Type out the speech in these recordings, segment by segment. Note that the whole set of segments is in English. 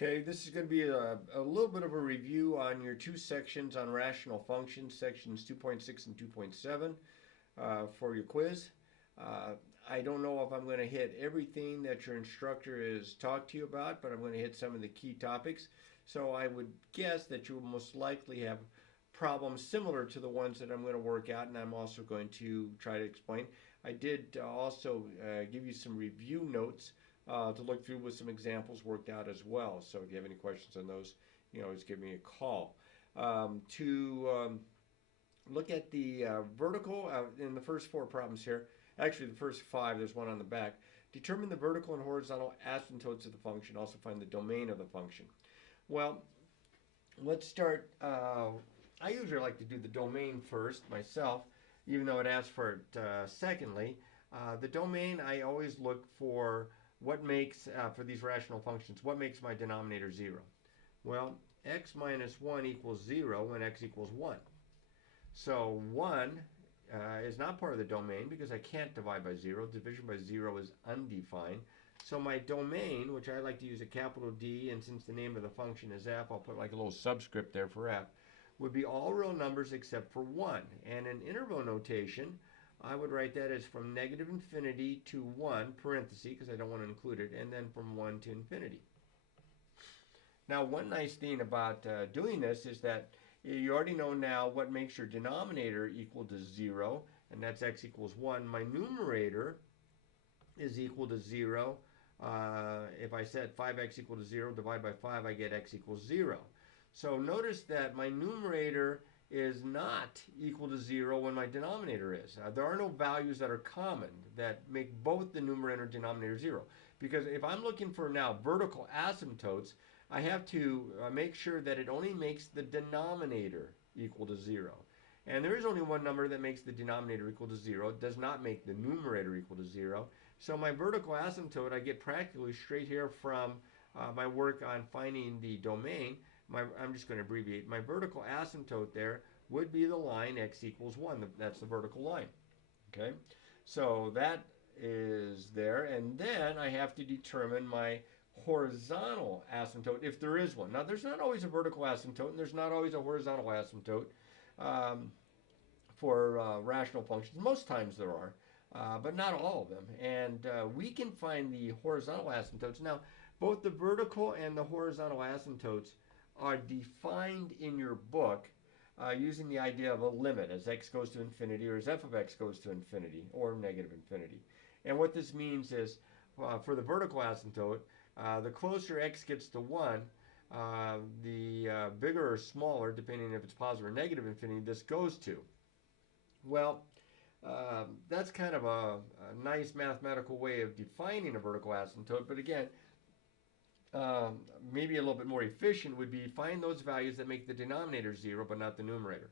Okay, this is going to be a little bit of a review on your two sections on rational functions, sections 2.6 and 2.7 for your quiz. I don't know if I'm going to hit everything that your instructor has talked to you about, but I'm going to hit some of the key topics. So I would guess that you will most likely have problems similar to the ones that I'm going to work out, and I'm also going to try to explain. I did also give you some review notes to look through with some examples worked out as well. So if you have any questions on those, just give me a call. To look at the vertical in the first four problems here, actually the first five, there's one on the back. Determine the vertical and horizontal asymptotes of the function. Also find the domain of the function. Well, let's start. I usually like to do the domain first myself, even though it asks for it secondly. The domain, I always look for what makes, for these rational functions, what makes my denominator 0? Well, x minus 1 equals 0 when x equals 1. So 1 is not part of the domain because I can't divide by 0. Division by 0 is undefined. So my domain, which I like to use a capital D, and since the name of the function is f, I'll put like a little subscript there for f, would be all real numbers except for 1. And in interval notation, I would write that as from negative infinity to 1, parenthesis, because I don't want to include it, and then from 1 to infinity. Now, one nice thing about doing this is that you already know now what makes your denominator equal to 0, and that's x equals 1. My numerator is equal to 0. If I said 5x equal to 0, divide by 5, I get x equals 0. So notice that my numerator is not equal to 0 when my denominator is. There are no values that are common that make both the numerator and denominator 0. Because if I'm looking for now vertical asymptotes, I have to make sure that it only makes the denominator equal to 0. And there is only one number that makes the denominator equal to 0. It does not make the numerator equal to 0. So my vertical asymptote, I get practically straight here from my work on finding the domain. I'm just going to abbreviate. My vertical asymptote there would be the line x equals 1. That's the vertical line. Okay, so that is there. And then I have to determine my horizontal asymptote, if there is one. Now, there's not always a vertical asymptote, and there's not always a horizontal asymptote for rational functions. Most times there are, but not all of them. And we can find the horizontal asymptotes. Now, both the vertical and the horizontal asymptotes are defined in your book using the idea of a limit as x goes to infinity or as f of x goes to infinity or negative infinity. And what this means is for the vertical asymptote, the closer x gets to 1, the bigger or smaller, depending if it's positive or negative infinity, this goes to. Well, that's kind of a nice mathematical way of defining a vertical asymptote, but again, maybe a little bit more efficient would be find those values that make the denominator 0 but not the numerator.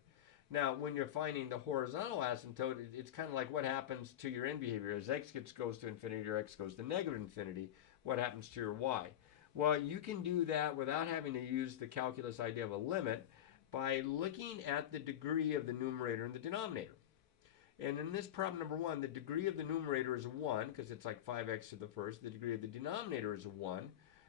Now, when you're finding the horizontal asymptote, it's kind of like what happens to your end behavior. As x goes to infinity or x goes to negative infinity, what happens to your y? Well, you can do that without having to use the calculus idea of a limit by looking at the degree of the numerator and the denominator. And in this problem number 1, the degree of the numerator is 1 because it's like 5x to the first. The degree of the denominator is 1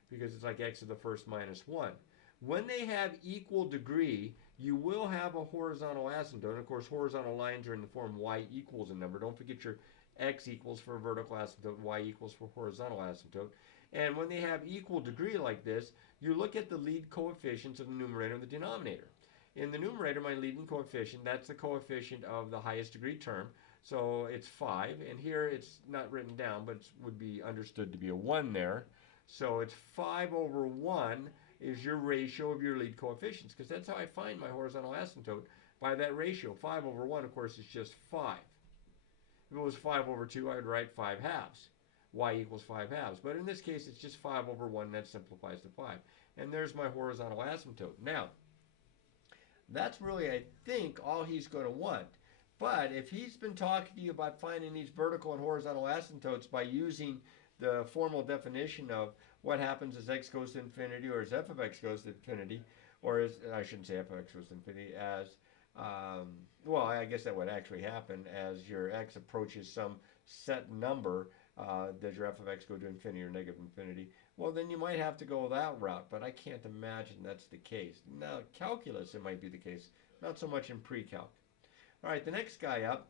because it's like x to the first minus 1. When they have equal degree, you will have a horizontal asymptote. And of course, horizontal lines are in the form y equals a number. Don't forget your x equals for vertical asymptote, y equals for horizontal asymptote. And when they have equal degree like this, you look at the lead coefficients of the numerator and the denominator. In the numerator, my leading coefficient, that's the coefficient of the highest degree term. So it's 5. And here it's not written down, but it would be understood to be a 1 there. So it's 5 over 1 is your ratio of your lead coefficients, because that's how I find my horizontal asymptote, by that ratio. 5 over 1, of course, is just 5. If it was 5 over 2, I would write 5 halves. Y equals 5 halves. But in this case, it's just 5 over 1, and that simplifies to 5. And there's my horizontal asymptote. Now, that's really, I think, all he's going to want. But if he's been talking to you about finding these vertical and horizontal asymptotes by using the formal definition of what happens as x goes to infinity or as f of x goes to infinity, or as, I shouldn't say f of x goes to infinity, as, well, I guess that would actually happen as your x approaches some set number. Does your f of x go to infinity or negative infinity? Well, then you might have to go that route, but I can't imagine that's the case. Now, calculus, it might be the case, not so much in pre-calc. All right, the next guy up,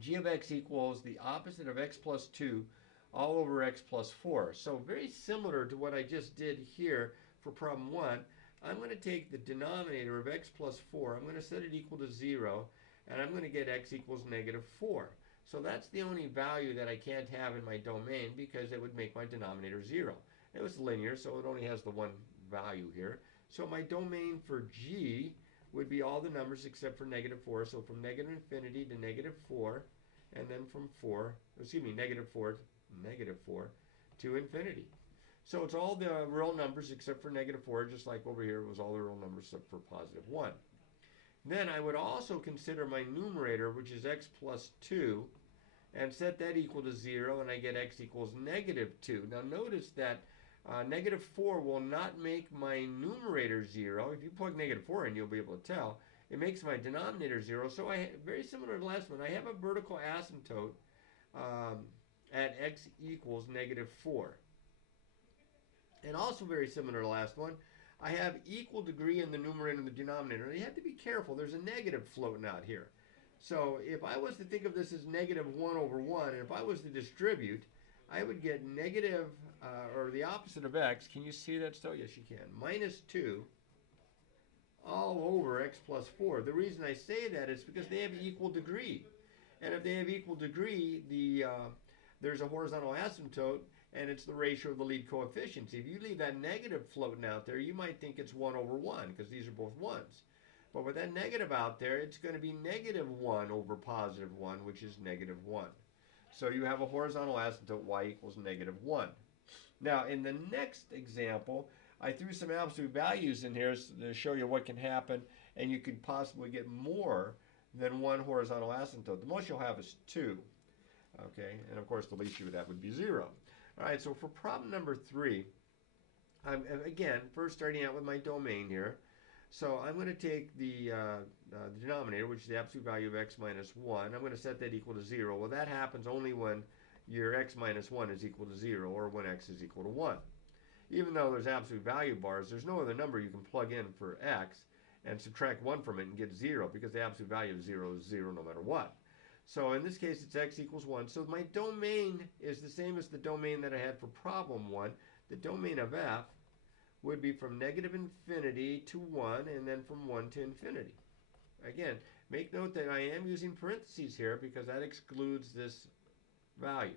g of x equals the opposite of x plus 2 all over x plus 4. So very similar to what I just did here for problem 1. I'm going to take the denominator of x plus 4, I'm going to set it equal to 0, and I'm going to get x equals negative 4. So that's the only value that I can't have in my domain because it would make my denominator 0. It was linear, so it only has the one value here. So my domain for g would be all the numbers except for negative 4. So from negative infinity to negative 4, and then from negative 4 to infinity. So it's all the real numbers except for negative 4, just like over here it was all the real numbers except for positive 1. Then I would also consider my numerator, which is x plus 2, and set that equal to 0, and I get x equals negative 2. Now notice that negative 4 will not make my numerator 0. If you plug negative 4 in, you'll be able to tell. It makes my denominator 0. So very similar to the last one, I have a vertical asymptote at x equals negative 4. And also very similar to the last one, I have equal degree in the numerator and the denominator. And you have to be careful. There's a negative floating out here. So if I was to think of this as negative 1 over 1, and if I was to distribute, I would get negative, or the opposite of x. Can you see that still? Yes, you can. Minus 2 all over x plus 4. The reason I say that is because they have equal degree. And if they have equal degree, there's a horizontal asymptote, and it's the ratio of the lead coefficients. If you leave that negative floating out there, you might think it's 1 over 1, because these are both 1s. But with that negative out there, it's going to be negative 1 over positive 1, which is negative 1. So you have a horizontal asymptote, y equals negative 1. Now, in the next example, I threw some absolute values in here to show you what can happen, and you could possibly get more than one horizontal asymptote. The most you'll have is 2. Okay, and of course the least you would have would be 0. All right, so for problem number 3, I'm again first starting out with my domain here. So I'm going to take the denominator, which is the absolute value of x minus 1. I'm going to set that equal to 0. Well, that happens only when your x minus 1 is equal to 0, or when x is equal to 1. Even though there's absolute value bars, there's no other number you can plug in for x and subtract 1 from it and get 0, because the absolute value of 0 is 0 no matter what. So in this case, it's x equals 1. So my domain is the same as the domain that I had for problem 1. The domain of f would be from negative infinity to 1, and then from 1 to infinity. Again, make note that I am using parentheses here because that excludes this value.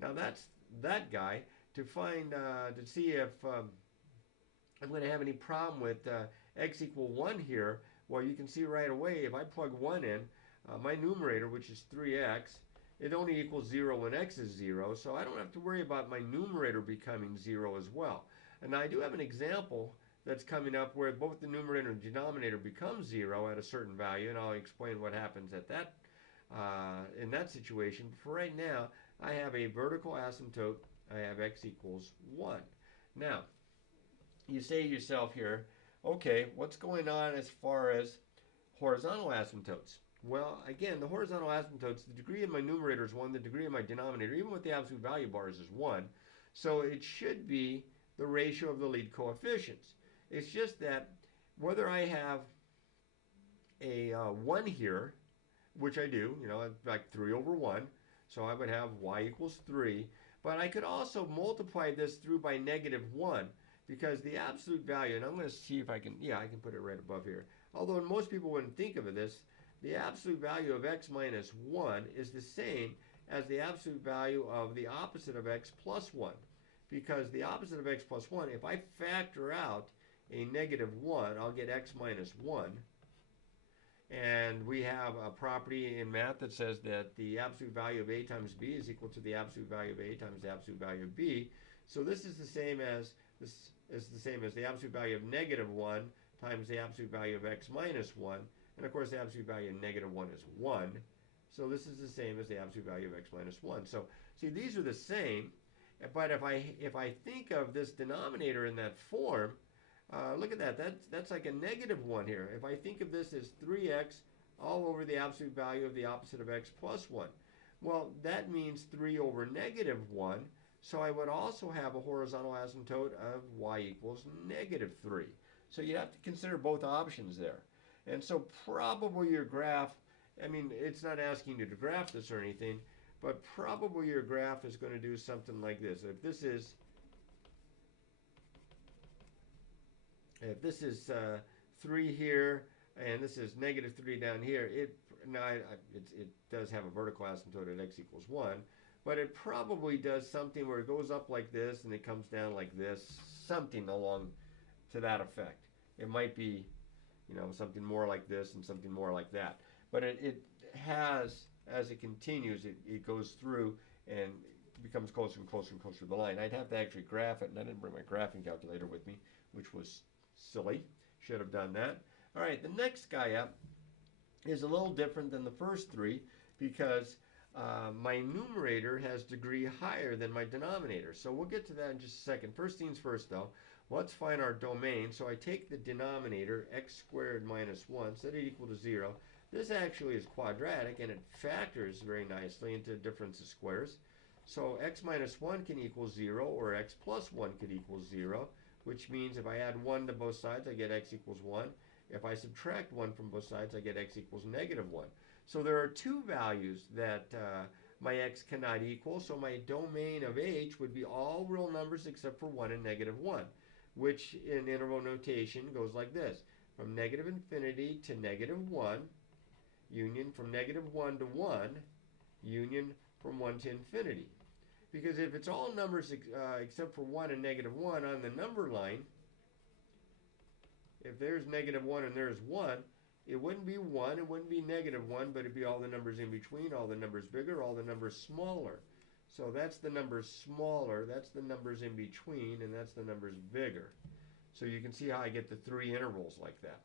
Now that's that guy. To find, to see if I'm going to have any problem with x equal 1 here, well, you can see right away if I plug 1 in, my numerator, which is 3x, it only equals 0 when x is 0, so I don't have to worry about my numerator becoming 0 as well. And I do have an example that's coming up where both the numerator and denominator become 0 at a certain value, and I'll explain what happens at that in that situation. But for right now, I have a vertical asymptote. I have x equals 1. Now, you say to yourself here, okay, what's going on as far as horizontal asymptotes? Well, again, the horizontal asymptotes, the degree of my numerator is 1, the degree of my denominator, even with the absolute value bars, is 1. So it should be the ratio of the lead coefficients. It's just that whether I have a 1 here, which I do, like 3 over 1, so I would have y equals 3, but I could also multiply this through by negative 1, because the absolute value, and I'm going to see if I can, I can put it right above here. Although most people wouldn't think of this, the absolute value of x minus 1 is the same as the absolute value of the opposite of x plus 1. Because the opposite of x plus 1, if I factor out a negative 1, I'll get x minus 1. And we have a property in math that says that the absolute value of a times b is equal to the absolute value of a times the absolute value of b. So this is the same as the absolute value of negative 1 times the absolute value of x minus 1. And of course the absolute value of negative 1 is 1. So this is the same as the absolute value of x minus 1. So see, these are the same. But if I think of this denominator in that form, look at that. That's like a negative 1 here. If I think of this as 3x all over the absolute value of the opposite of x plus 1, well, that means 3 over negative 1. So I would also have a horizontal asymptote of y equals -3. So you have to consider both options there. And so probably your graph, I mean, it's not asking you to graph this or anything, but probably your graph is going to do something like this. If this is 3 here, and this is -3 down here, it does have a vertical asymptote at x equals 1, but it probably does something where it goes up like this and it comes down like this, something along to that effect. It might be, something more like this and something more like that. But it has, as it continues, it goes through and becomes closer and closer and closer to the line. I'd have to actually graph it, and I didn't bring my graphing calculator with me, which was silly. Should have done that. All right, the next guy up is a little different than the first three because my numerator has degree higher than my denominator. So we'll get to that in just a second. First things first, though. Let's find our domain. So I take the denominator, x squared minus 1, set it equal to 0. This actually is quadratic, and it factors very nicely into difference of squares. So x minus 1 can equal 0, or x plus 1 could equal 0, which means if I add 1 to both sides, I get x equals 1. If I subtract 1 from both sides, I get x equals -1. So there are two values that my x cannot equal. So my domain of h would be all real numbers except for 1 and -1, which in interval notation goes like this. From -infinity to -1, union from -1 to 1, union from 1 to infinity. Because if it's all numbers except for 1 and -1 on the number line, if there's -1 and there's 1, it wouldn't be 1, it wouldn't be -1, but it'd be all the numbers in between, all the numbers bigger, all the numbers smaller. So that's the numbers smaller, that's the numbers in between, and that's the numbers bigger. So you can see how I get the three intervals like that.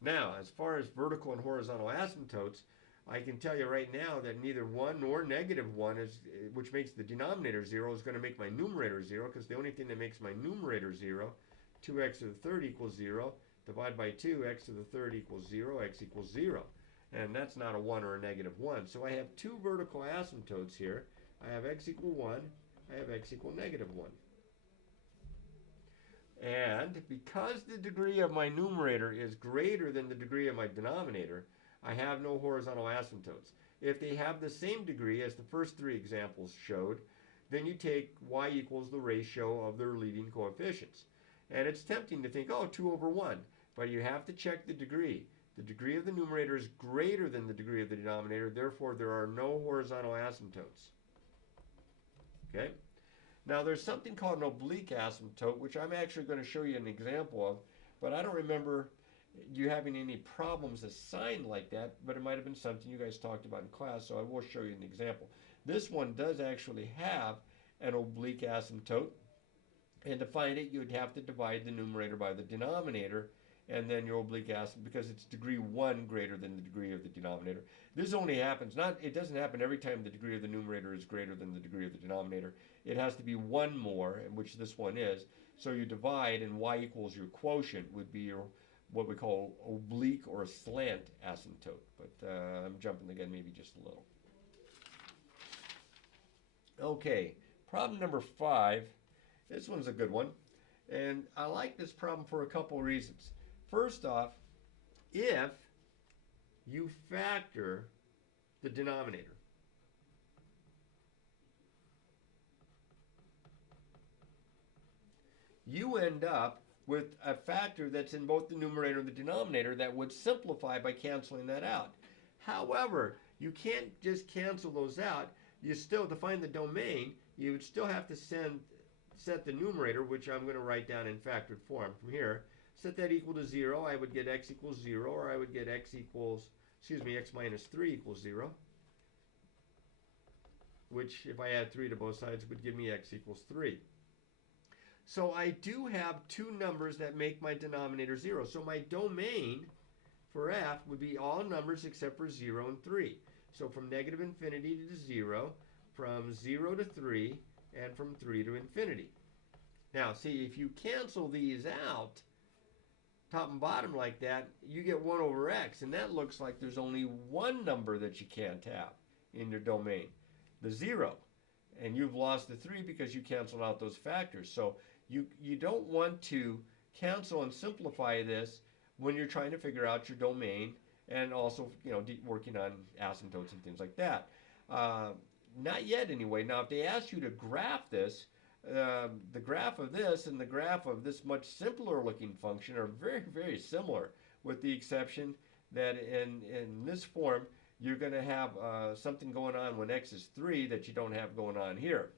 Now, as far as vertical and horizontal asymptotes, I can tell you right now that neither 1 nor -1, which makes the denominator 0, is going to make my numerator 0, because the only thing that makes my numerator 0, 2x to the third equals 0, divide by 2, x to the third equals 0, x equals 0. And that's not a 1 or a -1. So I have two vertical asymptotes here. I have x equal 1, I have x equal -1. And because the degree of my numerator is greater than the degree of my denominator, I have no horizontal asymptotes. If they have the same degree as the first three examples showed, then you take y equals the ratio of their leading coefficients. And it's tempting to think, oh, 2 over 1. But you have to check the degree. The degree of the numerator is greater than the degree of the denominator. Therefore, there are no horizontal asymptotes. Okay? Now, there's something called an oblique asymptote, which I'm actually going to show you an example of. But I don't remember you having any problems assigned like that. But it might have been something you guys talked about in class. So I will show you an example. This one does actually have an oblique asymptote. And to find it, you would have to divide the numerator by the denominator, and then your oblique asymptote, because it's degree 1 greater than the degree of the denominator. This only happens, it doesn't happen every time the degree of the numerator is greater than the degree of the denominator. It has to be 1 more, which this one is. So you divide, and y equals your quotient would be your, what we call oblique or slant asymptote. But I'm jumping again maybe just a little. Okay, problem number 5. This one's a good one, and I like this problem for a couple reasons. First off, if you factor the denominator, you end up with a factor that's in both the numerator and the denominator that would simplify by canceling that out. However, you can't just cancel those out. You still, to find the domain, you would still have to set the numerator, which I'm going to write down in factored form from here, set that equal to 0, I would get x equals 0, or I would get x minus 3 equals 0, which if I add 3 to both sides would give me x equals 3. So I do have two numbers that make my denominator 0. So my domain for f would be all numbers except for 0 and 3. So from -infinity to 0, from 0 to 3, and from 3 to infinity. Now, see, if you cancel these out, top and bottom like that, you get 1 over x, and that looks like there's only one number that you can't have in your domain, the 0. And you've lost the 3 because you canceled out those factors. So you don't want to cancel and simplify this when you're trying to figure out your domain and also, working on asymptotes and things like that. Uh, Not yet anyway. Now, if they ask you to graph this, the graph of this and the graph of this much simpler looking function are very, very similar, with the exception that in this form, you're going to have something going on when x is 3 that you don't have going on here.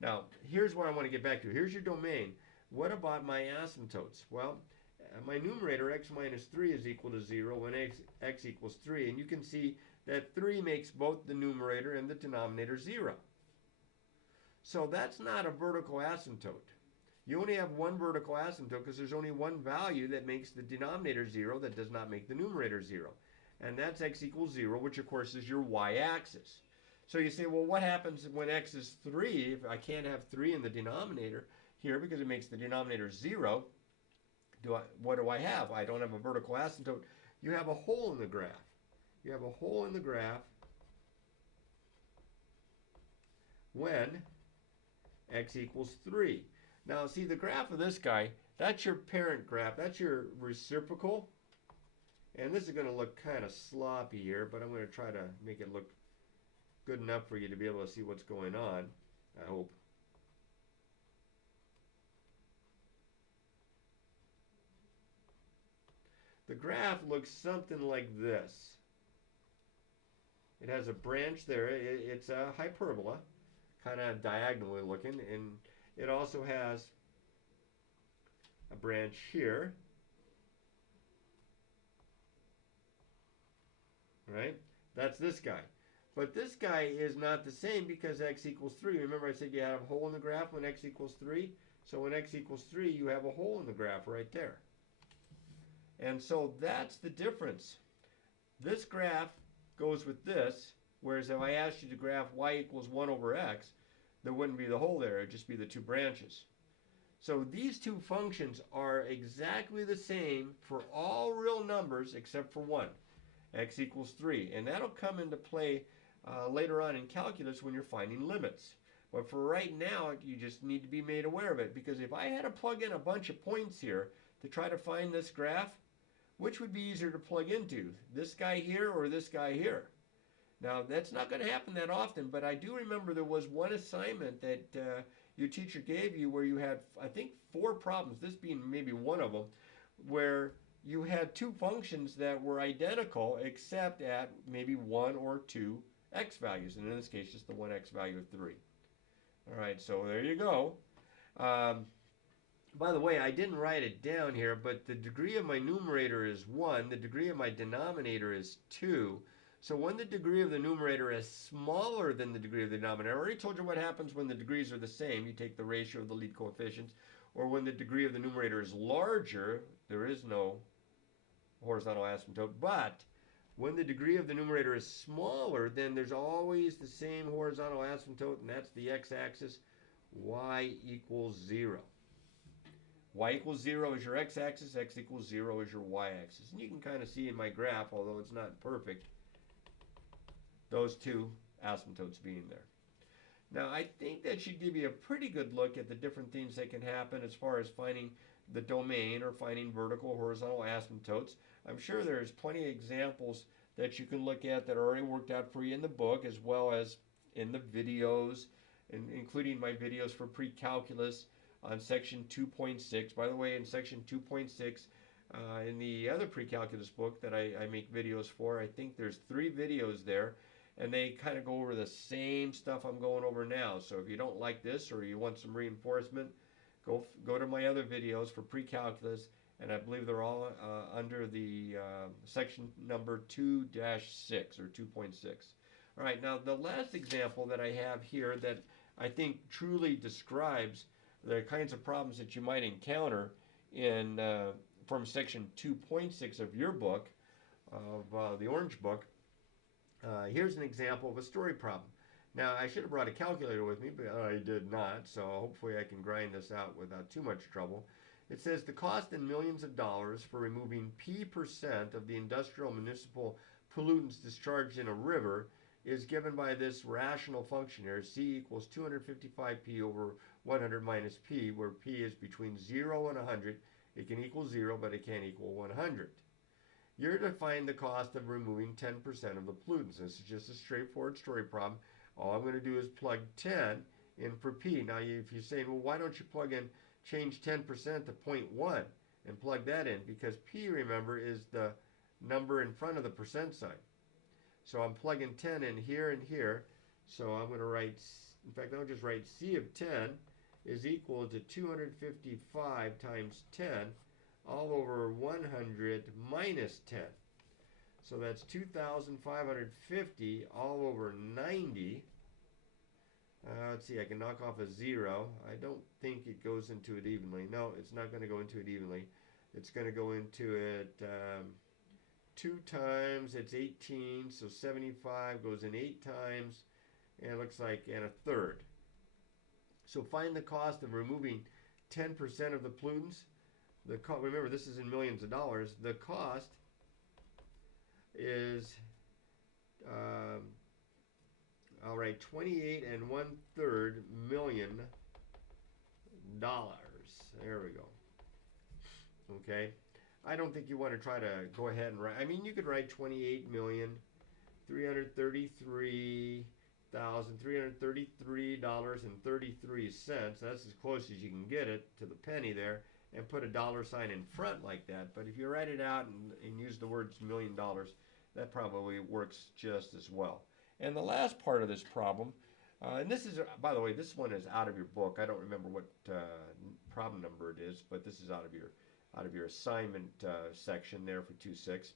Now, here's what I want to get back to. Here's your domain. What about my asymptotes? Well, my numerator, x minus 3, is equal to 0 when x equals 3. And you can see that 3 makes both the numerator and the denominator 0. So that's not a vertical asymptote. You only have one vertical asymptote because there's only one value that makes the denominator 0 that does not make the numerator 0. And that's x equals 0, which of course is your y-axis. So you say, well, what happens when x is 3? If I can't have 3 in the denominator here because it makes the denominator 0, what do I have? I don't have a vertical asymptote. You have a hole in the graph. You have a hole in the graph when x equals 3. Now, see, the graph of this guy, that's your parent graph. That's your reciprocal. And this is going to look kind of sloppy here, but I'm going to try to make it look good enough for you to be able to see what's going on, I hope. The graph looks something like this. It has a branch there. It's a hyperbola, kind of diagonally looking, and it also has a branch here. Right? That's this guy. But this guy is not the same because x equals 3. Remember I said you have a hole in the graph when x equals 3? So when x equals 3, you have a hole in the graph right there. And so that's the difference. This graph goes with this, whereas if I asked you to graph y equals 1 over x, there wouldn't be the hole there. It would just be the two branches. So these two functions are exactly the same for all real numbers except for one. X equals 3. And that'll come into play later on in calculus when you're finding limits. But for right now, you just need to be made aware of it, because if I had to plug in a bunch of points here to try to find this graph, which would be easier to plug into? This guy here or this guy here? Now, that's not going to happen that often, but I do remember there was one assignment that your teacher gave you where you had, I think, 4 problems, this being maybe one of them, where you had 2 functions that were identical except at maybe 1 or 2 x values, and in this case just the one x value of 3. All right, so there you go. By the way, I didn't write it down here, but the degree of my numerator is 1, the degree of my denominator is 2. So when the degree of the numerator is smaller than the degree of the denominator, I already told you what happens when the degrees are the same. You take the ratio of the lead coefficients. Or when the degree of the numerator is larger, there is no horizontal asymptote. But when the degree of the numerator is smaller, then there's always the same horizontal asymptote, and that's the x-axis, y equals 0. Y equals 0 is your x-axis, x equals 0 is your y-axis. And you can kind of see in my graph, although it's not perfect, those two asymptotes being there. Now, I think that should give you a pretty good look at the different things that can happen as far as finding the domain or finding vertical or horizontal asymptotes. I'm sure there's plenty of examples that you can look at that are already worked out for you in the book, as well as in the videos, including my videos for pre-calculus on section 2.6. By the way, in section 2.6, in the other pre-calculus book that I make videos for, I think there's 3 videos there, and they kind of go over the same stuff I'm going over now. So if you don't like this or you want some reinforcement, go to my other videos for pre-calculus, and I believe they're all under the section number 2-6 or 2.6. All right, now the last example that I have here that I think truly describes the kinds of problems that you might encounter in from section 2.6 of your book, of the Orange Book. Here's an example of a story problem. Now, I should have brought a calculator with me, but I did not, so hopefully I can grind this out without too much trouble. It says the cost in millions of dollars for removing P% of the industrial municipal pollutants discharged in a river is given by this rational function here. C equals 255p over 100 minus p, where p is between 0 and 100. It can equal 0, but it can't equal 100. You're to find the cost of removing 10% of the pollutants. This is just a straightforward story problem. All I'm going to do is plug 10 in for p. Now, if you're saying, well, why don't you plug in, change 10% to 0.1 and plug that in? Because p, remember, is the number in front of the percent sign. So I'm plugging 10 in here and here. So I'm going to write, in fact, I'll just write C of 10 is equal to 255 times 10 all over 100 minus 10. So that's 2,550 all over 90. Let's see, I can knock off a 0. I don't think it goes into it evenly. No, it's not going to go into it evenly. It's going to go into it 2 times, it's 18, so 75 goes in 8 times, and it looks like and a third. So find the cost of removing 10% of the pollutants. Remember, this is in millions of dollars. The cost is, I'll write 28 1/3 million dollars. There we go. Okay. I don't think you want to try to go ahead and write. I mean, you could write $28,333,333.33. That's as close as you can get it to the penny there, and put a dollar sign in front like that. But if you write it out and use the words $1 million, that probably works just as well. And the last part of this problem, and this is, by the way, this one is out of your book. I don't remember what problem number it is, but this is out of your assignment section there for 2.6.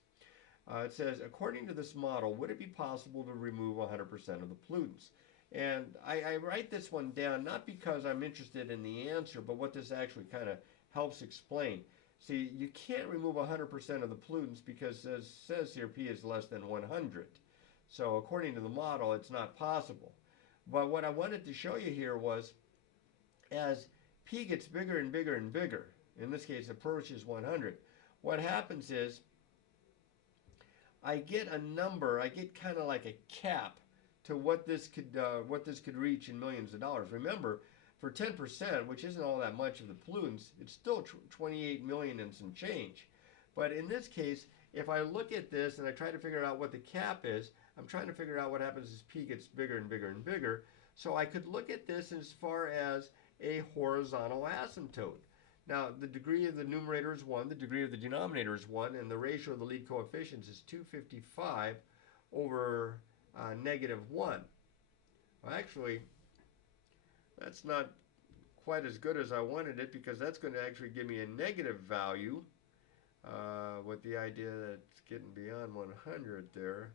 It says, according to this model, would it be possible to remove 100% of the pollutants? And I write this one down not because I'm interested in the answer, but what this actually kind of helps explain. See, you can't remove 100% of the pollutants because it says here P is less than 100. So according to the model, it's not possible. But what I wanted to show you here was, as P gets bigger and bigger and bigger, in this case approaches 100, what happens is I get a number, I get kind of like a cap to what this could reach in millions of dollars. Remember, for 10%, which isn't all that much of the pollutants, it's still 28 million and some change. But in this case, if I look at this and I try to figure out what the cap is, I'm trying to figure out what happens as P gets bigger and bigger and bigger. So I could look at this as far as a horizontal asymptote. Now, the degree of the numerator is 1, the degree of the denominator is 1, and the ratio of the lead coefficients is 255 over negative 1. Well, actually, that's not quite as good as I wanted it, because that's going to actually give me a negative value with the idea that it's getting beyond 100 there.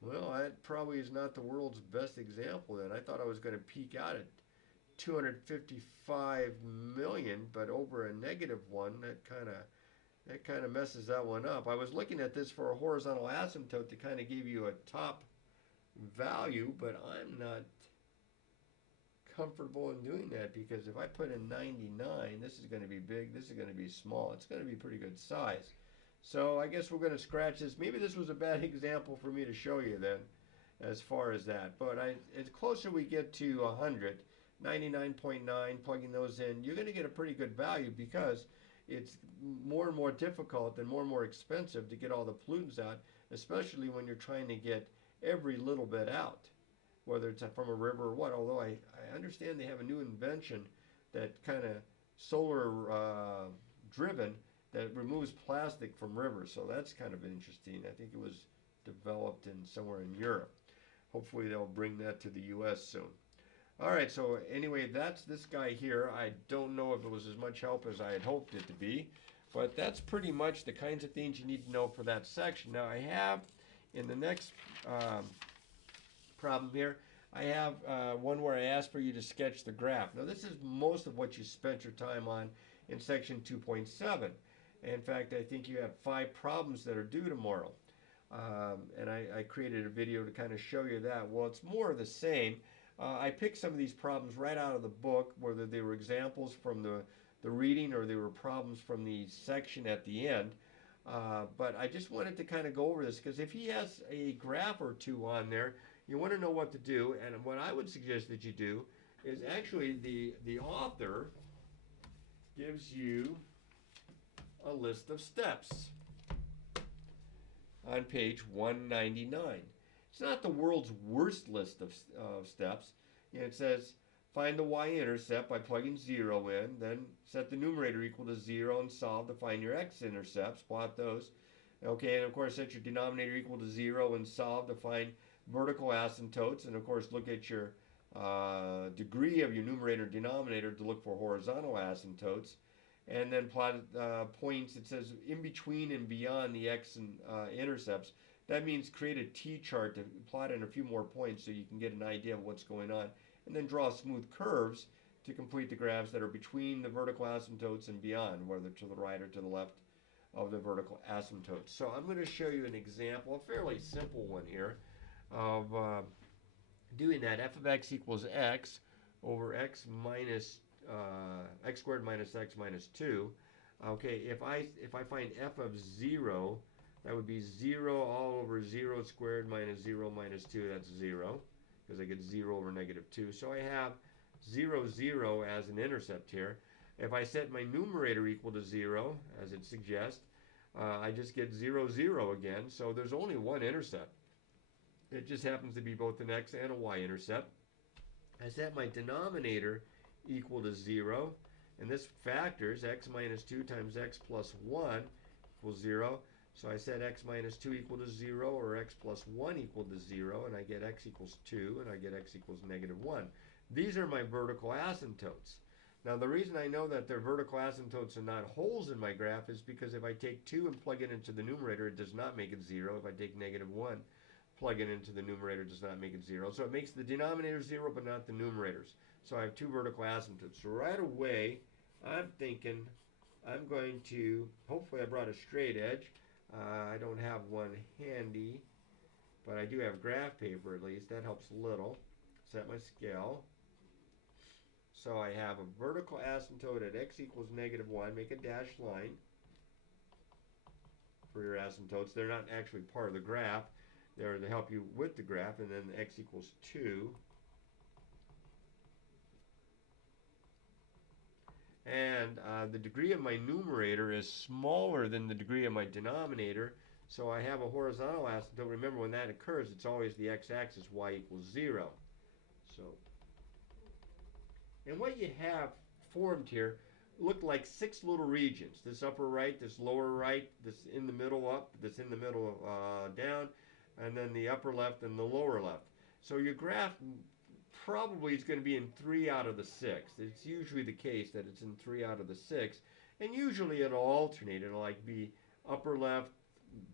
Well, that probably is not the world's best example then. I thought I was going to peak out at 255 million, but over a negative 1, that kind of messes that one up. I was looking at this for a horizontal asymptote to kind of give you a top value, but I'm not comfortable in doing that, because if I put in 99, this is going to be big, this is going to be small. It's going to be pretty good size. So I guess we're going to scratch this. Maybe this was a bad example for me to show you then, as far as that. But as closer we get to 100, 99.9, plugging those in, you're going to get a pretty good value, because it's more and more difficult and more expensive to get all the pollutants out, especially when you're trying to get every little bit out, whether it's from a river or what. Although I understand they have a new invention that kind of solar driven that removes plastic from rivers, so that's kind of interesting. I think it was developed in somewhere in Europe. Hopefully they'll bring that to the US soon. All right, so anyway, that's this guy here. I don't know if it was as much help as I had hoped it to be, but that's pretty much the kinds of things you need to know for that section. Now I have, in the next problem here, I have one where I asked for you to sketch the graph. Now this is most of what you spent your time on in section 2.7. In fact, I think you have 5 problems that are due tomorrow. And I created a video to kind of show you that. Well, it's more of the same. I picked some of these problems right out of the book, whether they were examples from the reading or they were problems from the section at the end. But I just wanted to kind of go over this, because if he has a graph or two on there, you want to know what to do, and what I would suggest that you do is actually the author gives you a list of steps on page 199. It's not the world's worst list of steps. It says find the y-intercept by plugging 0 in, then set the numerator equal to 0 and solve to find your x-intercepts, plot those. Okay, and of course set your denominator equal to 0 and solve to find vertical asymptotes, and of course look at your degree of your numerator and denominator to look for horizontal asymptotes, and then plot points. It says in between and beyond the x and intercepts. That means create a t-chart to plot in a few more points so you can get an idea of what's going on, and then draw smooth curves to complete the graphs that are between the vertical asymptotes and beyond, whether to the right or to the left of the vertical asymptotes. So I'm going to show you an example, a fairly simple one here, of doing that. F of x equals x over x minus x squared minus x minus 2. Okay, if I find f of 0, that would be 0 all over 0 squared minus 0 minus 2. That's 0, because I get 0 over negative 2. So I have 0, 0 as an intercept here. If I set my numerator equal to 0, as it suggests, I just get 0, 0 again. So there's only one intercept. It just happens to be both an x and a y-intercept. I set my denominator equal to 0, and this factors x minus 2 times x plus 1 equals 0. So I set x minus 2 equal to 0, or x plus 1 equal to 0, and I get x equals 2, and I get x equals negative 1. These are my vertical asymptotes. Now the reason I know that they're vertical asymptotes and not holes in my graph is because if I take 2 and plug it into the numerator, it does not make it 0. If I take negative 1, plug it into the numerator, it does not make it 0. So it makes the denominator 0, but not the numerators. So I have 2 vertical asymptotes. So right away, I'm thinking I'm going to, hopefully I brought a straight edge. I don't have one handy, but I do have graph paper at least. That helps a little. Set my scale. So I have a vertical asymptote at x equals negative 1. Make a dashed line for your asymptotes. They're not actually part of the graph. They're to help you with the graph. And then x equals 2. And the degree of my numerator is smaller than the degree of my denominator, so I have a horizontal asymptote. Remember, when that occurs, it's always the x-axis, y equals 0. So, and what you have formed here look like 6 little regions. This upper right, this lower right, this in the middle up, this in the middle down, and then the upper left and the lower left. So your graph probably is going to be in 3 out of the 6. It's usually the case that it's in 3 out of the 6, and usually it'll alternate. It'll like be upper left,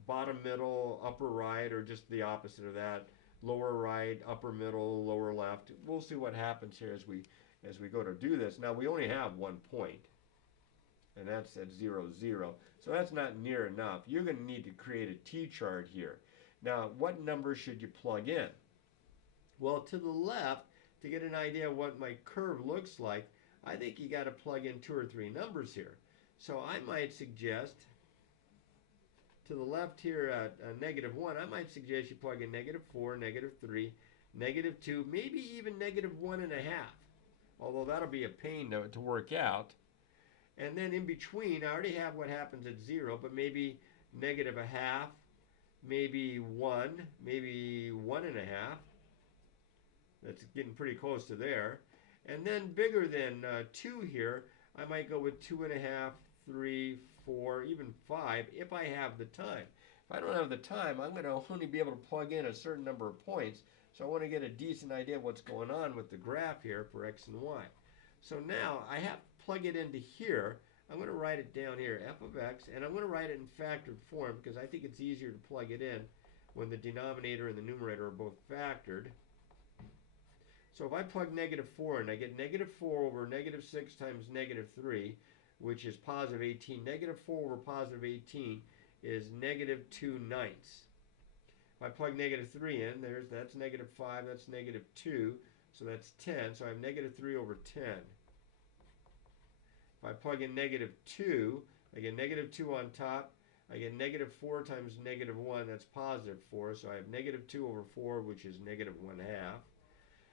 bottom middle, upper right, or just the opposite of that, lower right, upper middle, lower left. We'll see what happens here as we go to do this. Now we only have 1 point, and that's at 0, 0. So that's not near enough. You're going to need to create a t-chart here. Now, what number should you plug in? Well, to the left, to get an idea of what my curve looks like, I think you got to plug in 2 or 3 numbers here. So I might suggest, to the left here at negative 1, I might suggest you plug in negative 4, negative 3, negative 2, maybe even negative 1.5. Although that'll be a pain to work out. And then in between, I already have what happens at 0, but maybe negative 0.5, maybe 1, maybe 1.5. That's getting pretty close to there. And then bigger than 2 here, I might go with 2.5, 3, 4, even 5 if I have the time. If I don't have the time, I'm going to only be able to plug in a certain number of points. So I want to get a decent idea of what's going on with the graph here for x and y. So now I have to plug it into here. I'm going to write it down here, f of x, and I'm going to write it in factored form because I think it's easier to plug it in when the denominator and the numerator are both factored. So if I plug negative 4 in, I get negative 4 over negative 6 times negative 3, which is positive 18. Negative 4 over positive 18 is negative 2/9. If I plug negative 3 in, that's negative 5, that's negative 2, so that's 10. So I have negative 3 over 10. If I plug in negative 2, I get negative 2 on top, I get negative 4 times negative 1, that's positive 4. So I have negative 2 over 4, which is negative 1/2.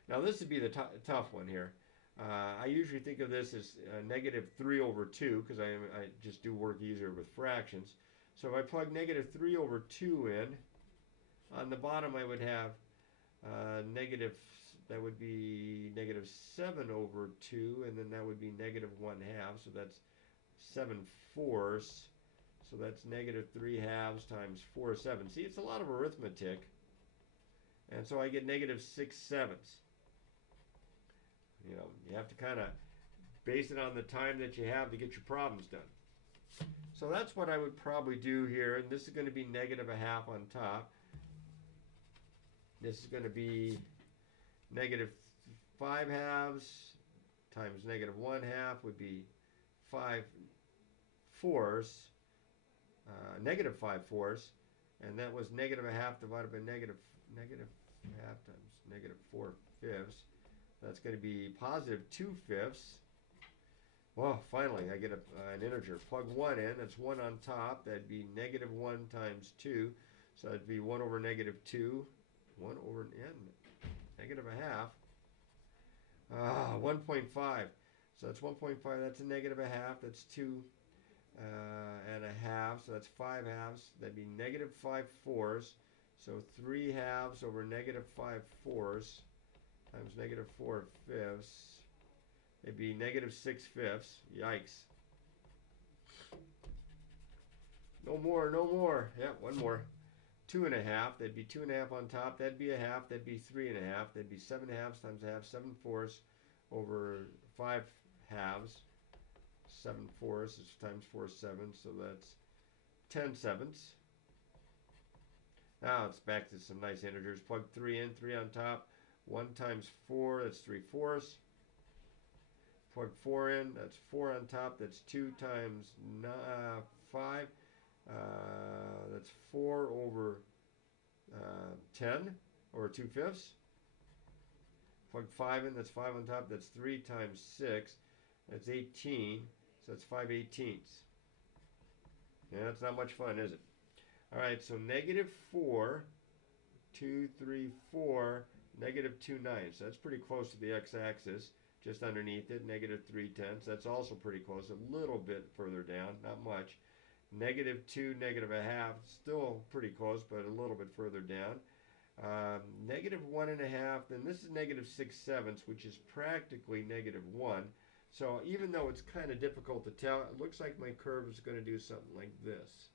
Now this would be the tough one here. I usually think of this as negative 3 over 2, because I just do work easier with fractions. So if I plug negative 3 over 2 in, on the bottom I would have that would be negative 7 over 2, and then that would be negative 1/2, so that's 7/4. So that's negative 3/2 times 4/7. See, it's a lot of arithmetic. And so I get negative 6/7. You know, you have to kind of base it on the time that you have to get your problems done. So that's what I would probably do here. And this is going to be negative 1/2 on top. This is going to be negative 5/2 times negative 1/2 would be 5/4, negative 5/4, and that was negative 1/2 divided by negative 1/2 times negative 4/5. That's going to be positive 2/5. Well, finally, I get an integer. Plug 1 in. That's 1 on top. That'd be negative 1 times 2. So that'd be 1 over negative 2. 1 over negative 1/2. 1.5. So that's 1.5. That's a negative 1/2. That's 2 and 1/2. So that's 5/2. That'd be negative 5/4. So 3/2 over negative 5/4 times negative 4/5. It'd be negative 6/5. Yikes. No more, no more. Yeah, one more. 2 and 1/2. That'd be 2 and 1/2 on top. That'd be 1/2. That'd be 3 and 1/2. That'd be 7/2 times 1/2. 7/4 over 5/2. 7/4 is times 4/7. So that's 10/7. Now it's back to some nice integers. Plug 3 in. 3 on top. 1 times 4. That's 3/4. Plug 4 in. That's 4 on top. That's 2 times 5. That's 4 over 10, or 2/5. Plug 5 in, that's 5 on top, that's 3 times 6, that's 18, so that's 5/18. Yeah, that's not much fun, is it? Alright, so negative 4, 2, 3, 4, negative 2, 9, so that's pretty close to the x-axis, just underneath it, negative 3/10, that's also pretty close, a little bit further down, not much. Negative 2, negative 1/2, still pretty close, but a little bit further down. Negative 1 and 1/2, then this is negative 6/7, which is practically negative 1. So even though it's kind of difficult to tell, it looks like my curve is going to do something like this.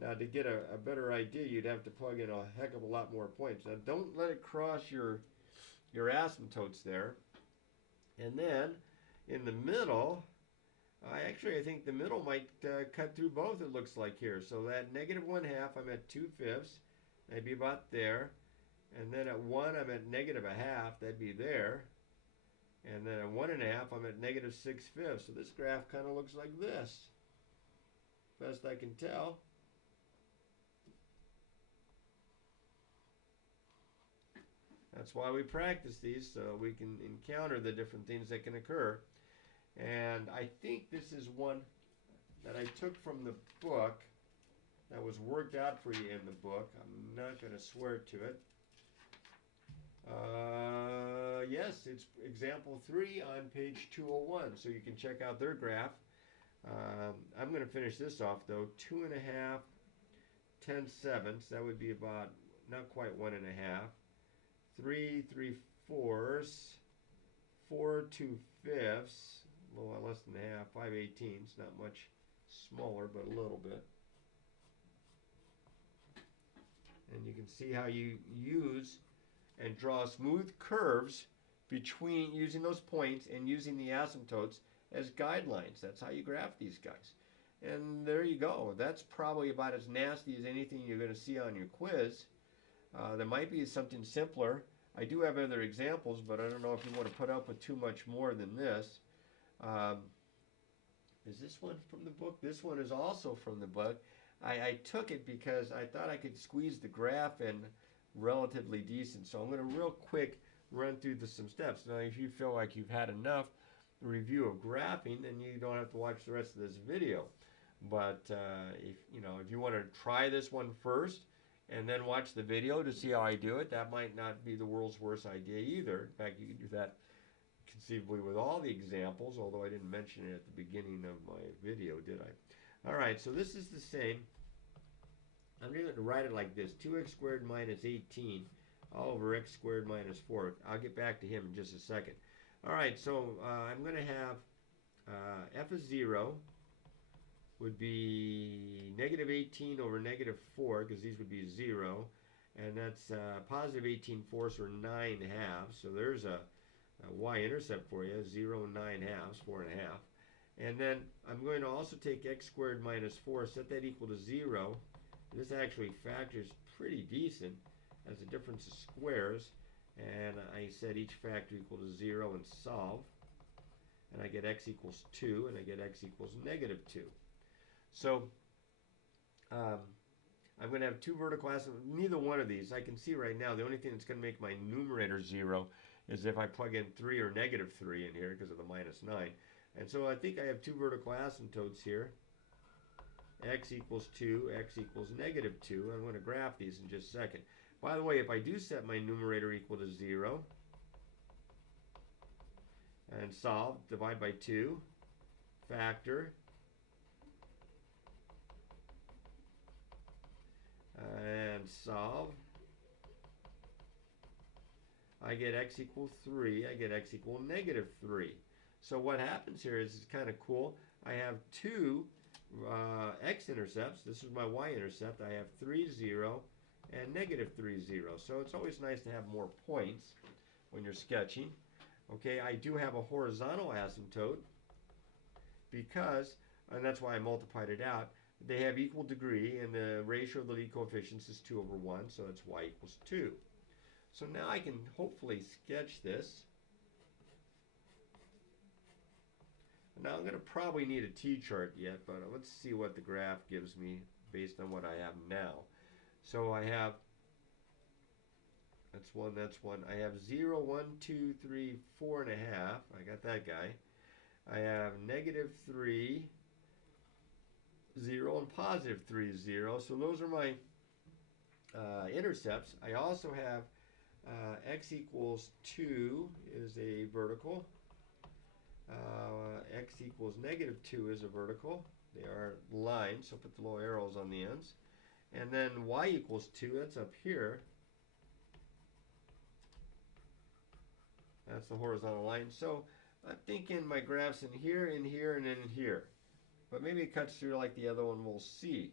Now to get a better idea, you'd have to plug in a heck of a lot more points. Now don't let it cross your asymptotes there. And then in the middle, I think the middle might cut through both, it looks like here. So that negative 1/2, I'm at 2/5. That'd be about there. And then at 1, I'm at negative 1/2. That'd be there. And then at 1 1/2, I'm at negative 6/5. So this graph kind of looks like this. Best I can tell. That's why we practice these, so we can encounter the different things that can occur. And I think this is one that I took from the book that was worked out for you in the book. I'm not going to swear to it. Yes, it's example 3 on page 201, so you can check out their graph. I'm going to finish this off though. 2 1/2, 10/7. That would be about not quite 1 1/2. 3 3/4, 4 2/5. A little less than half, 5/18. Not much smaller, but a little bit. And you can see how you use and draw smooth curves between using those points and using the asymptotes as guidelines. That's how you graph these guys. And there you go. That's probably about as nasty as anything you're going to see on your quiz. There might be something simpler. I do have other examples, but I don't know if you want to put up with too much more than this. Is this one from the book? This one is also from the book. I took it because I thought I could squeeze the graph in relatively decent. So I'm going to real quick run through some steps. Now, if you feel like you've had enough review of graphing, then you don't have to watch the rest of this video. But if you want to try this one first and then watch the video to see how I do it, that might not be the world's worst idea either. In fact, you could do that conceivably with all the examples, although I didn't mention it at the beginning of my video, did I? All right, so this is the same. I'm going to write it like this: 2x squared minus 18 all over x squared minus 4. I'll get back to him in just a second. All right, so I'm going to have f of 0 would be negative 18 over negative 4, because these would be 0. And that's positive 18 fourths, or 9 halves. So there's a y-intercept for you, 0, 9 halves, 4 1/2. And then I'm going to also take x squared minus 4, set that equal to 0. This actually factors pretty decent as a difference of squares. And I set each factor equal to 0 and solve. And I get x equals 2, and I get x equals negative 2. So I'm going to have two vertical asymptotes. Neither one of these, I can see right now, the only thing that's going to make my numerator 0 is if I plug in 3 or negative 3 in here because of the minus 9. And so I think I have two vertical asymptotes here. X equals 2, x equals negative 2. I'm going to graph these in just a second. By the way, if I do set my numerator equal to 0 and solve, divide by 2, factor, and solve, I get x equals 3, I get x equal negative 3. So what happens here is it's kind of cool. I have two x-intercepts. This is my y-intercept. I have 3, 0, and negative 3, 0. So it's always nice to have more points when you're sketching. Okay, I do have a horizontal asymptote because, and that's why I multiplied it out, they have equal degree, and the ratio of the lead coefficients is 2 over 1, so that's y equals 2. So now I can hopefully sketch this. Now I'm going to probably need a t-chart yet, but let's see what the graph gives me based on what I have now. So I have, that's one. I have 0, 1, 2, 3, 4 1/2. I got that guy. I have negative 3, 0, and positive 3, 0. So those are my intercepts. I also have x equals 2 is a vertical. X equals negative 2 is a vertical. They are lines, so put the little arrows on the ends. And then y equals 2, that's up here. That's the horizontal line. So I'm thinking my graph's in here, and in here. But maybe it cuts through like the other one, we'll see.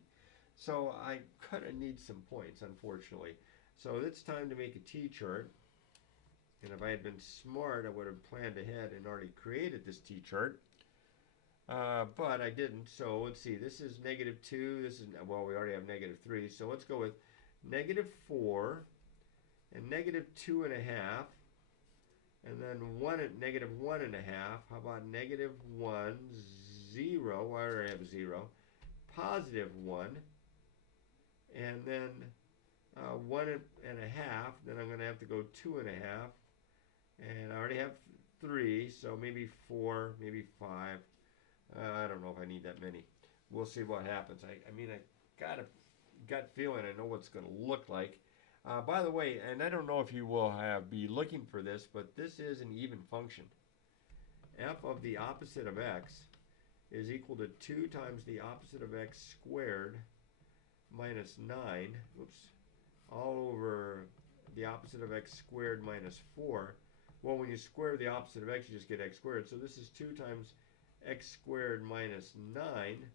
So I kind of need some points, unfortunately. So it's time to make a t-chart. And if I had been smart, I would have planned ahead and already created this t-chart. But I didn't. So let's see. This is negative 2. This is, well, we already have negative 3. So let's go with negative 4 and negative 2 1/2. And then negative 1 1/2. How about negative 1, 0? I already have 0. Positive 1. And then 1 1/2. Then I'm going to have to go 2 1/2. And I already have 3, so maybe 4, maybe 5. I don't know if I need that many. We'll see what happens. I mean, I got a gut feeling I know what it's going to look like. By the way, and I don't know if you will be looking for this, but this is an even function. F of the opposite of x is equal to 2 times the opposite of x squared minus 9, all over the opposite of x squared minus 4. Well, when you square the opposite of x, you just get x squared. So this is 2 times x squared minus 9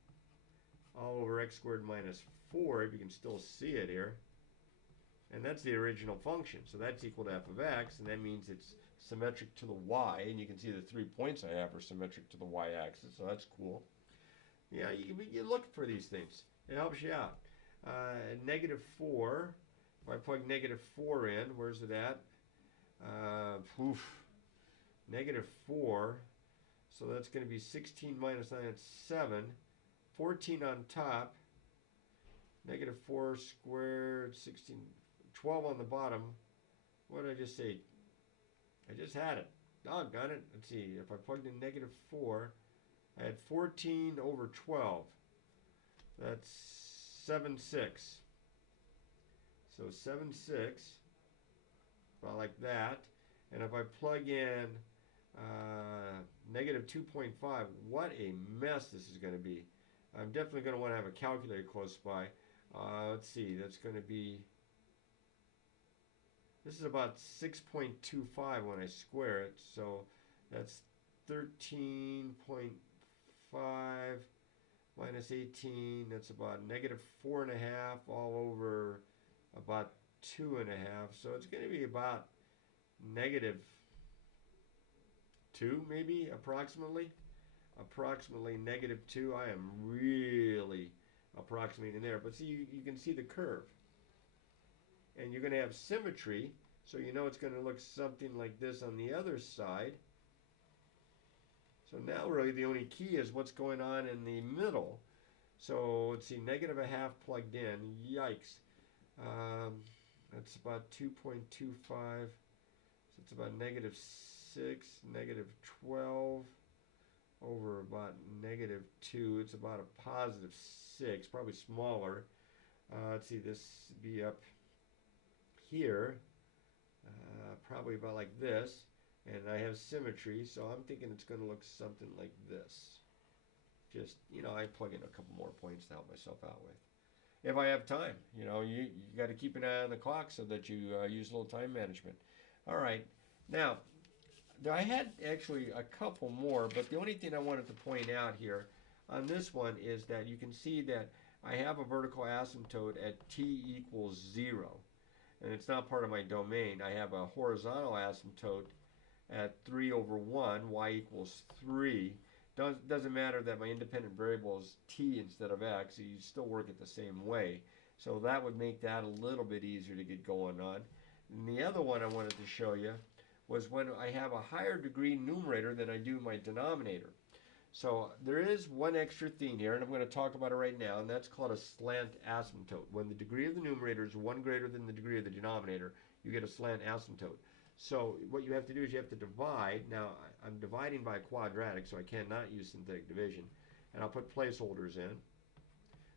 all over x squared minus 4, if you can still see it here. And that's the original function. So that's equal to f of x, and that means it's symmetric to the y. And you can see the 3 points I have are symmetric to the y-axis, so that's cool. Yeah, you look for these things. It helps you out. Negative 4, if I plug negative 4 in, where's it at? Negative 4, so that's going to be 16 minus 9, that's 7. 14 on top, negative 4 squared, 16, 12 on the bottom. What did I just say? I just had it. Doggone it. Let's see, if I plugged in negative 4, I had 14 over 12. That's 7, 6. So 7, 6, about like that. And if I plug in negative 2.5, what a mess this is going to be. I'm definitely going to want to have a calculator close by. Let's see, that's going to be, this is about 6.25 when I square it. So that's 13.5 minus 18, that's about negative 4.5 all over about 2.5. So it's going to be about negative 2, maybe, approximately negative 2. I am really approximating there, but see, you can see the curve, and you're going to have symmetry, so you know it's going to look something like this on the other side. So now really the only key is what's going on in the middle. So let's see, negative 1/2 plugged in, yikes. That's about 2.25, so it's about negative 6, negative 12 over about negative 2. It's about a positive 6, probably smaller. Let's see, this be up here, probably about like this, and I have symmetry, so I'm thinking it's going to look something like this. Just, you know, I plug in a couple more points to help myself out with. If I have time, you know, you got to keep an eye on the clock so that you use a little time management. All right, now, I had actually a couple more, but the only thing I wanted to point out here on this one is that you can see that I have a vertical asymptote at t equals 0, and it's not part of my domain. I have a horizontal asymptote at 3 over 1, y equals 3. Doesn't matter that my independent variable is t instead of x, you still work it the same way. So that would make that a little bit easier to get going on. And the other one I wanted to show you was when I have a higher degree numerator than I do my denominator. So there is one extra thing here, and I'm going to talk about it right now, and that's called a slant asymptote. When the degree of the numerator is 1 greater than the degree of the denominator, you get a slant asymptote. So what you have to do is you have to divide. Now I'm dividing by a quadratic, so I cannot use synthetic division, and I'll put placeholders in.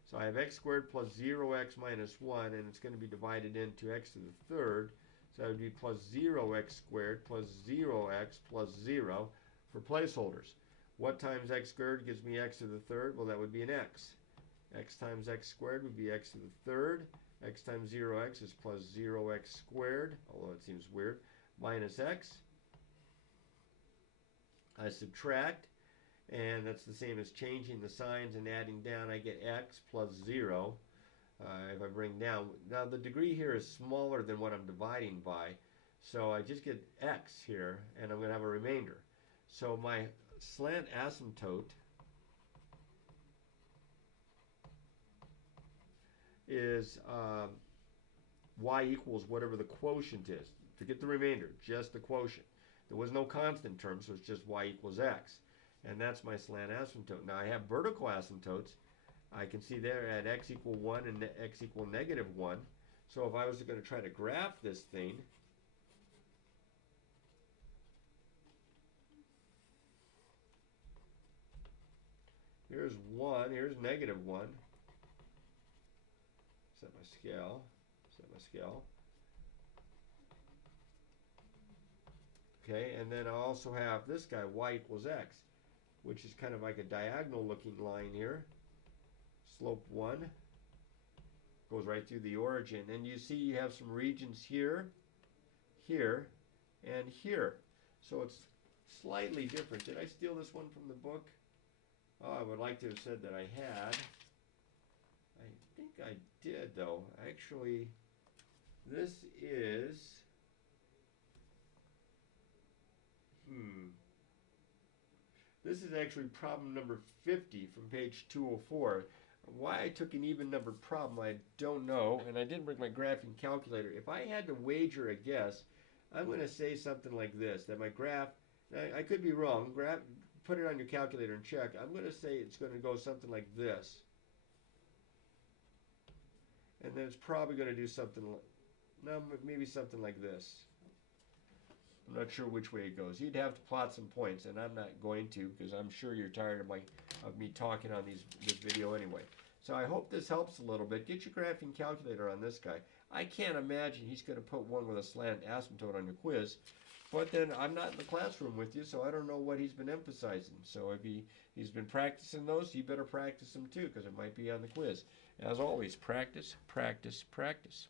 So I have x squared plus 0x minus 1, and it's going to be divided into x to the third. So that would be plus 0x squared plus 0x plus 0 for placeholders. What times x squared gives me x to the third? Well, that would be an x. X times x squared would be x to the third. X times 0x is plus 0x squared, although it seems weird, minus x. I subtract, and that's the same as changing the signs and adding down. I get x plus 0. If I bring down, now the degree here is smaller than what I'm dividing by, so I just get x here, and I'm going to have a remainder. So my slant asymptote is y equals whatever the quotient is. Forget the remainder, just the quotient. There was no constant term, so it's just y equals x. And that's my slant asymptote. Now I have vertical asymptotes. I can see there at x equal 1 and x equal negative 1. So if I was going to try to graph this thing, here's 1, here's negative 1. Set my scale. Okay, and then I also have this guy, y equals x, which is kind of like a diagonal looking line here. Slope 1 goes right through the origin, and you see you have some regions here, here, and here. So it's slightly different. Did I steal this one from the book? Oh, I would like to have said that I had. I think I did, though. Actually, this is this is actually problem number 50 from page 204. Why I took an even numbered problem, I don't know, and I didn't bring my graphing calculator. If I had to wager a guess, I'm going to say something like this, that my graph, I could be wrong, put it on your calculator and check. I'm going to say it's going to go something like this. And then it's probably going to do something like, no, maybe something like this. I'm not sure which way it goes. You'd have to plot some points, and I'm not going to, because I'm sure you're tired of me talking on this video anyway. So I hope this helps a little bit. Get your graphing calculator on this guy. I can't imagine he's going to put one with a slant asymptote on your quiz. But then I'm not in the classroom with you, so I don't know what he's been emphasizing. So if he's been practicing those, you better practice them too, because it might be on the quiz. As always, practice, practice, practice.